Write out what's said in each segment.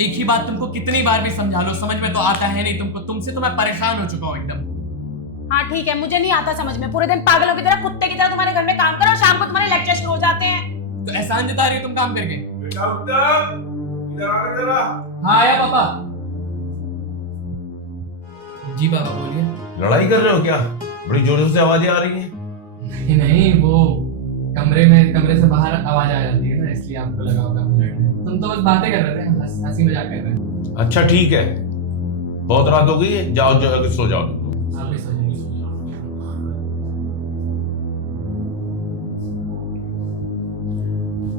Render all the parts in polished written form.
एक ही बात तुमको कितनी बार भी समझा लो, समझ में तो आता है नहीं तुमको। तुमसे तो मैं परेशान हो चुका हूँ एकदम। हाँ ठीक है, मुझे नहीं आता समझ में। पूरे दिन पागलों की तरह, कुत्ते की तरह तुम्हारे घर में काम करो और शाम को तुम्हारे लेक्चर शुरू हो जाते हैं। तो एहसान जता रही हो तुम काम करके। बेटा उत्तम, इधर आ जरा। हाँ आया पापा। जी पापा बोलिए। लड़ाई कर रहे हो क्या? बड़ी जोरों से आवाजें आ रही हैं। नहीं नहीं, वो कमरे से बाहर आवाज आ जाती है ना, इसलिए आपको लगा होगा हम लड़ रहे हैं। तुम तो बस बातें कर रहे थे, हंसी मजाक कर रहे थे। अच्छा ठीक है, बहुत रात हो गई है, जाओ जाओ सो जाओ। आप भी सो जाइए।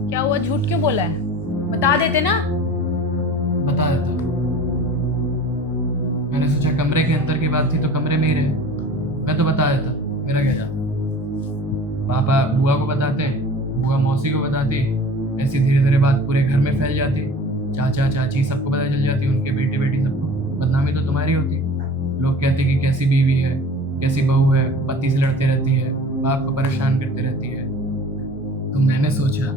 क्या हुआ, झूठ क्यों बोला है? बता देते ना। बता देता। मैंने सोचा कमरे के अंदर की बात थी तो कमरे में ही रहे। मैं तो बता देता, मेरा क्या जाता। पापा बुआ को बताते, बुआ मौसी को बताती, ऐसी धीरे धीरे बात पूरे घर में फैल जाती। चाचा चाची सबको पता चल जाती, उनके बेटे बेटी सबको। बदनामी तो तुम्हारी होती। लोग कहते कि कैसी बीवी है, कैसी बहू है, पति से लड़ती रहती है, बाप को परेशान करती रहती है। तो मैंने सोचा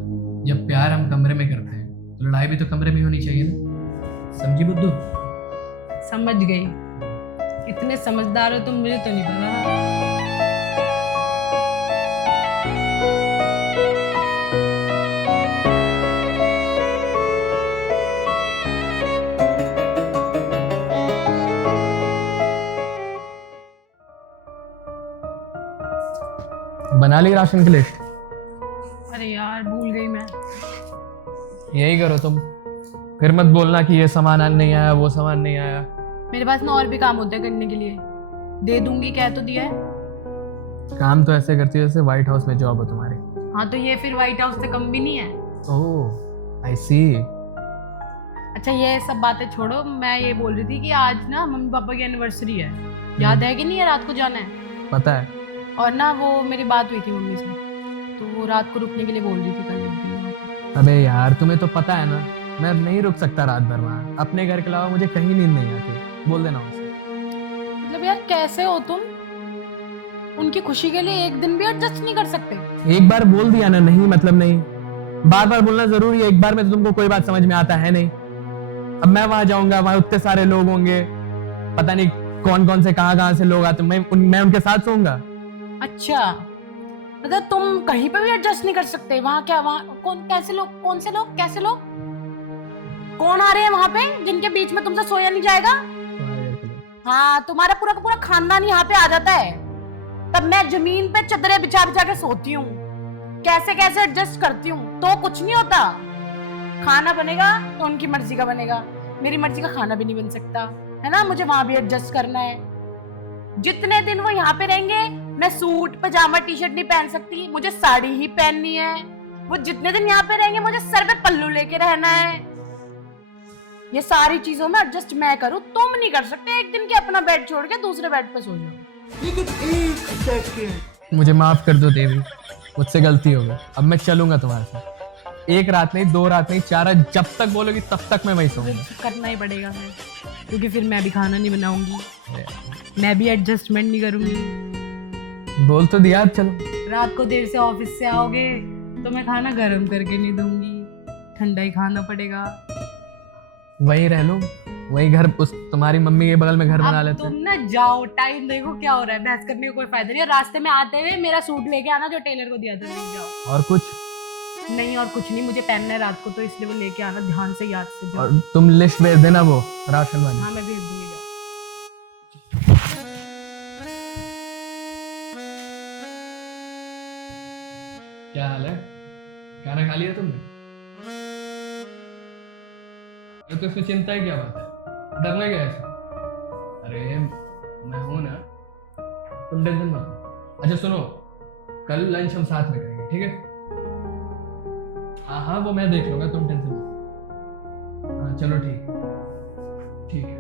जब प्यार हम कमरे में करते हैं तो लड़ाई भी तो कमरे में होनी चाहिए ना। समझी बुद्धू? समझ गई। इतने समझदार हो तुम, मुझे तो नहीं पता। बना ली राशन की लिस्ट? अरे यार भूल गई मैं। यही करो तुम, फिर मत बोलना कि ये सामान नहीं आया, वो सामान नहीं आया। मेरे पास ना और भी काम होते हैं करने के लिए। दे दूंगी, कह तो दिया है। काम तो ऐसे करती है जैसे व्हाइट हाउस में जॉब हो तुम्हारी। हाँ तो ये फिर व्हाइट हाउस से कम भी नहीं है। ओह आई सी। अच्छा ये सब बातें छोड़ो, मैं ये बोल रही थी कि आज ना मम्मी पापा की एनिवर्सरी है। याद है कि नहीं है? रात को जाना है। पता है। और ना वो मेरी बात हुई थी मम्मी से, तो वो रात को रुकने के लिए बोल रही थी कल एक दिन। अबे यार तुम्हें तो पता है ना, मैं नहीं रुक सकता रात भर वहाँ। अपने घर के अलावा मुझे कहीं नींद नहीं आती। बोल देना उनसे। मतलब यार कैसे हो तुम? उनकी खुशी के लिए एक दिन भी एडजस्ट नहीं कर सकते? एक बार बोल दिया ना, नहीं मतलब नहीं। बार बार बोलना जरूरी है? एक बार में तो तुमको कोई बात समझ में आता है नहीं। अब मैं वहां जाऊंगा, वहां उतने सारे लोग होंगे, पता नहीं कौन कौन से कहाँ से लोग आते। मैं उनके साथ सोऊंगा। अच्छा मतलब तुम कहीं पे भी एडजस्ट नहीं कर सकते? वहां क्या, वहां कौन, कैसे लोग, कौन से लोग, कैसे लोग, कौन आ रहे हैं वहां पे जिनके बीच में तुमसे सोया नहीं जाएगा? हाँ तुम्हारा पूरा का पूरा खानदान यहाँ पे आ जाता है। तब मैं जमीन पे चदरें बिछा बिछा के सोती हूँ, कैसे कैसे एडजस्ट करती हूँ, तो कुछ नहीं होता। खाना बनेगा तो उनकी मर्जी का बनेगा, मेरी मर्जी का खाना भी नहीं बन सकता है ना। मुझे वहां भी एडजस्ट करना है। जितने दिन वो यहाँ पे रहेंगे मैं सूट पजामा टी शर्ट नहीं पहन सकती, मुझे साड़ी ही पहननी है। वो जितने दिन यहाँ पे रहेंगे मुझे सर पे पल्लू लेके रहना है। ये सारी चीजों में एडजस्ट मैं करूँ, तुम नहीं कर सकते। एक दिन के अपना बेड छोड़ के दूसरे बेड पे सो जाओ। लेकिन एक सेकंड, मुझे माफ कर दो देवी, मुझसे गलती हो गई। अब मैं चलूंगा तुम्हारे साथ। एक रात नहीं, 2 रात नहीं, 4 रात, जब तक बोलोगी तब तक मैं वहीं सोऊंगा। करना ही पड़ेगा फिर, क्योंकि फिर मैं भी खाना नहीं बनाऊंगी, मैं भी एडजस्टमेंट नहीं करूंगी। बोल तो दिया, अब चलो। रात को देर से ऑफिस से आओगे तो मैं खाना गर्म करके नहीं दूंगी, ठंडा ही खाना पड़ेगा। वहीं रह लो, वही घर, उस तुम्हारी मम्मी के बगल में घर बना अब लेते। तुम ना जाओ, टाइम देखो क्या हो रहा है, बहस करने का कोई फायदा नहीं है। रास्ते में आते हुए मेरा सूट लेके आना जो टेलर को दिया था, लेके जाओ। और कुछ नहीं और कुछ नहीं, मुझे पहनना है रात को, तो इसलिए वो लेके आना, ध्यान से याद से जाओ। और तुम लिस्ट भेज देना वो राशन वाली। हाँ मैं भेज दूंगी, जाओ। क्या हाल है? खाना खा लिया तुमने? तो इसमें चिंता ही क्या बात है? डरना क्या है इसमें? अरे मैं हूं ना, तुम टेंशन मत लो। अच्छा सुनो, कल लंच हम साथ में करेंगे, ठीक है? हाँ हाँ वो मैं देख लूंगा, तुम टेंशन मत लो। हाँ चलो ठीक है, ठीक है।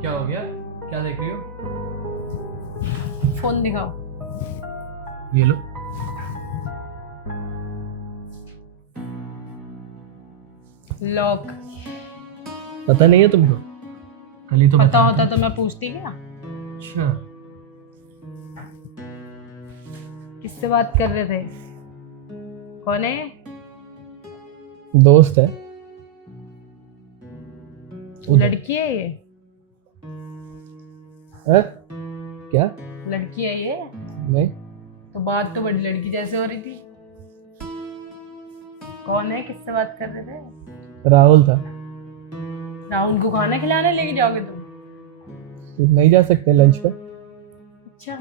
क्या हो गया? क्या देख रही हो? फोन दिखाओ। ये लो। लॉक। पता नहीं है तुमको? कल ही तो पता बताया होता था। तो मैं पूछती क्या? अच्छा किससे बात कर रहे थे? कौन है? दोस्त है। उधर। लड़की है ये? हैं? क्या? लड़की है ये? नहीं, तो बात तो बड़ी लड़की जैसे हो रही थी। कौन है, किससे बात कर रहे थे? राहुल था। राहुल को खाना खिलाने लेके जाओगे तुम? तो नहीं जा सकते लंच पे? अच्छा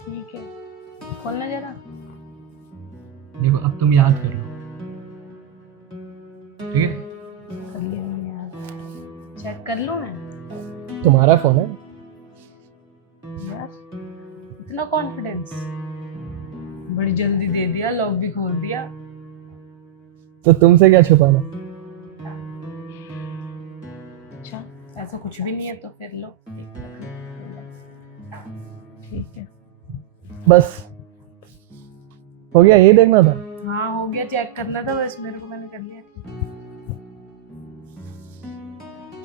ठीक है, खोलना जरा। देखो अब तुम याद कर लो, ठीक है? कर लिया मैंने यार, चेक कर लूं मैं? तुम्हारा फोन है? यार इतना कॉन्फिडेंस, बड़ी जल्दी दे दिया, लॉक भी खोल दिया। तो तुमसे क्या छुपाना? अच्छा ऐसा कुछ भी नहीं है तो फिर लो, ठीक है। बस हो गया, यही देखना था? हाँ हो गया, चेक करना था बस मेरे को, मैंने कर लिया।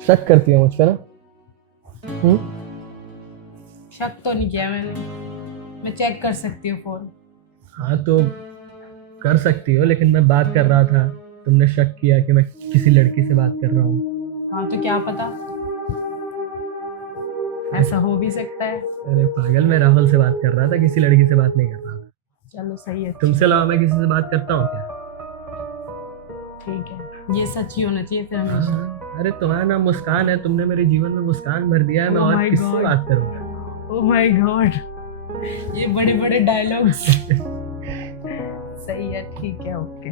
शक करती हो मुझ पे ना? शक तो नहीं किया मैंने, मैं चेक कर सकती हूँ फोन। हाँ तो कर सकती हो, लेकिन मैं बात कर रहा था, तुमने शक किया कि मैं किसी लड़की से बात कर रहा हूँ। हाँ तो क्या पता, ऐसा हो भी सकता है। अरे पागल, मैं राहुल से बात कर रहा था, किसी लड़की से बात नहीं कर रहा था। चलो सही है, तुमसे अलावा मैं किसी से बात करता हूँ क्या? ठीक है, ये सच ही होना चाहिए फिर हमेशा। हाँ, अरे तुम्हारा नाम मुस्कान है, तुमने मेरे जीवन में मुस्कान भर दिया है, मैं Oh और my किससे God. बात करूंगा? ओह माय गॉड, ये बड़े बड़े डायलॉग्स। सही है, ठीक है, ओके।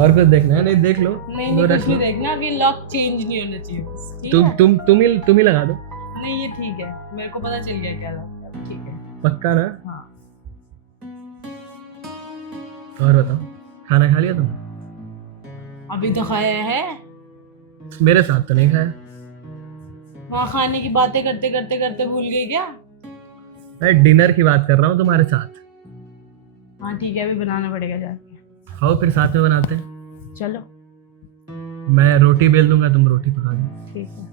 और कुछ देखना है? नहीं देख लो। नहीं वो नहीं रख कुछ नहीं लो। देखना, अभी लॉक चेंज नहीं होना चाहिए बस, ठीक तुम है? तुम ही लगा दो। नहीं ये ठीक है, मेरे को पता चल गया क्या लॉक, ठीक है। पक्का ना? हाँ और बताओ, खाना खा लिया तुम? अभी तो खाया है, मेरे साथ तो नहीं खाया। वहाँ खाने की बातें करते करते करते भूल गई क्या? मैं डिनर की बात कर रहा हूँ तुम्हारे साथ। हाँ ठीक है, अभी बनाना पड़ेगा जाके। आओ फिर साथ में बनाते हैं। चलो मैं रोटी बेल दूंगा, तुम रोटी पका दो। ठीक है।